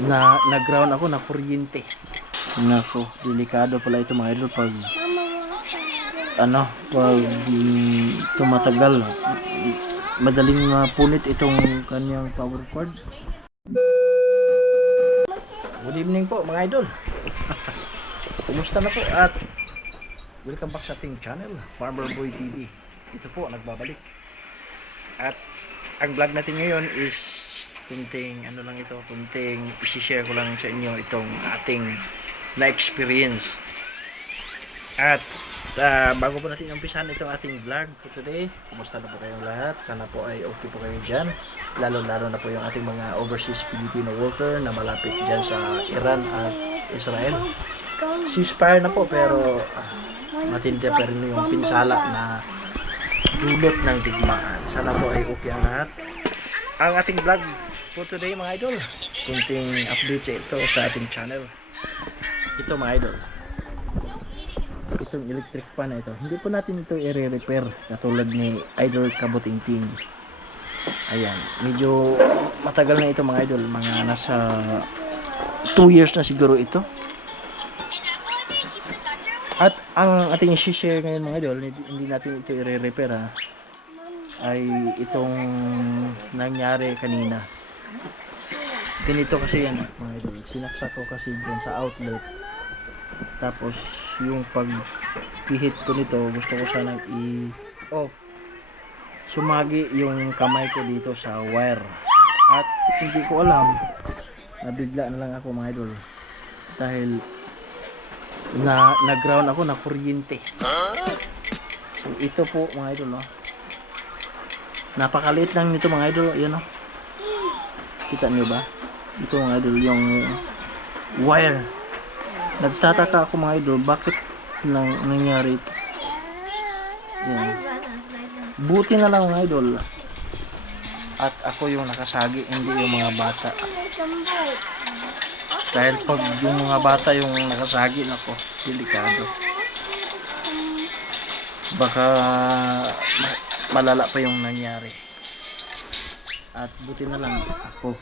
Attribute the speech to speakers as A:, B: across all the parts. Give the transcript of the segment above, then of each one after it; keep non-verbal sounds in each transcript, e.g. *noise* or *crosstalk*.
A: na nag-ground ako na kuryente. Nako, delikado pala ito mga idol pag ano, pag mm, tumatagal. Madaling mapunit itong kanyang power cord. Good evening po mga idol. *laughs* Kumusta na po at welcome back sa ating channel, Farmer Boy TV. Ito po, nagbabalik. At ang vlog natin ngayon is kunting ano lang ito, kunting i-share ko lang sa inyo itong ating na-experience. At ah, bago po natin umpisan itong ating vlog for today, kumusta na po kayong lahat? Sana po ay okay po kayo dyan. Lalo-lalo na po yung ating mga overseas Filipino worker na malapit dyan sa Iran at Israel. Ceasefire na po pero ah, matindi pa rin yung pinsala na dulot ng digmaan. Sana po ay okay ang lahat. Ang ating vlog for today mga idol, kunting update sa ito sa ating channel. Ito mga idol. Itong electric fan na ito. Hindi po natin ito i-repair katulad ni Idol Kabutingting. Ayan. Medyo matagal na ito mga idol. Mga nasa 2 years na siguro ito. At ang ating i-share ngayon mga idol, hindi, natin ito i-repair ha, ay itong nangyari kanina. Ganito kasi yan mga idol. Sinaksak ko kasi dyan sa outlet. Tapos yung pagpihit ko nito, gusto ko sanang i-off. Sumagi yung kamay ko dito sa wire. At hindi ko alam, nabigla na lang ako mga idol. Dahil na nag-ground ako na kuryente. So ito po mga idol, no. Napakaliit lang nito mga idol, ayan no. Kita niyo ba? Ito mga idol yung wire. Nagtataka ako mga idol, bakit nang nangyari ito? Yan. Buti na lang mga idol. At ako yung nakasagi, hindi yung mga bata. Dahil pag yung mga bata yung nakasagi, nako, delikado. Baka ma- malala pa yung nangyari. At buti na lang ako.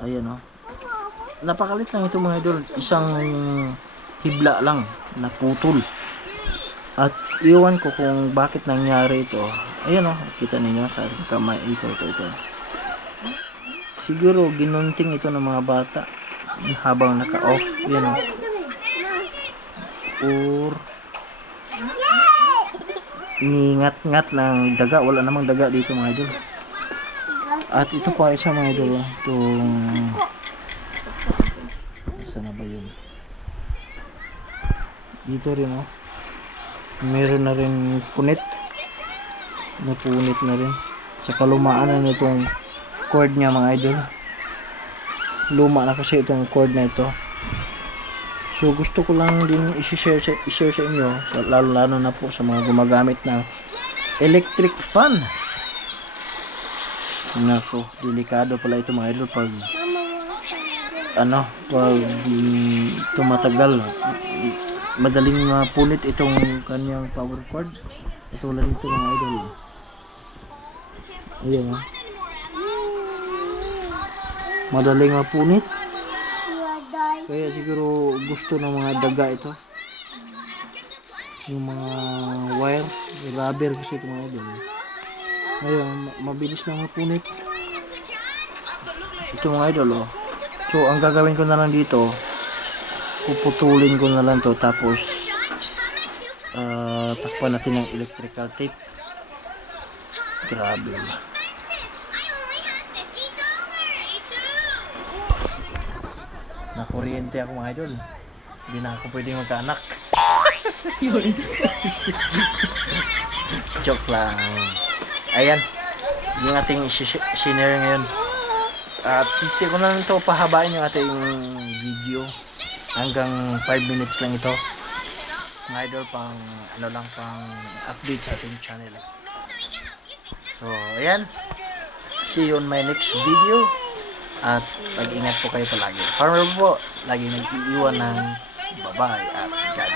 A: Ayan o. Napakalit lang ito mga idol. Isang hibla lang na putol. At iwan ko kung bakit nangyari ito. Ayan o. Kita ninyo sa kamay. Ito, ito, ito. Siguro ginunting ito ng mga bata habang naka-off. Yan o. Or ningat-ngat ng daga. Wala namang daga dito mga idol. At ito pa isa mga idol. ah. Itong... Isa na ba yun? Dito rin oh. Meron na rin punit. Napunit na rin. Sa kalumaan na nitong cord niya mga idol. Luma na kasi itong cord na ito. So gusto ko lang din i-share sa, i-share sa inyo, sa, lalo lalo na po sa mga gumagamit ng electric fan. Nako, delikado pala ito mga idol pag ano, pag mm, tumatagal. Madaling mapunit itong kanyang power cord. Katulad nito mga idol. Ayan oh. Madaling mapunit. Kaya siguro gusto ng mga daga ito. Yung mga wires, rubber kasi ito mga idol. Ayun, ma- mabilis lang mapunit. Ito mga idol oh. So ang gagawin ko na lang dito, puputulin ko na lang to tapos ah takpan natin ng electrical tape. Grabe. Nakuryente ako mga idol. Hindi na ako pwedeng magkaanak. *laughs* Joke lang. Ayan. Yung ating sinare ngayon. At hindi ko na lang ito pahabain yung ating video. Hanggang 5 minutes lang ito. Mga idol pang ano lang pang update sa ating channel. So, ayan. See you on my next video. At mag-ingat po kayo palagi. Farmer po, lagi nag-iiwan ng bye-bye at God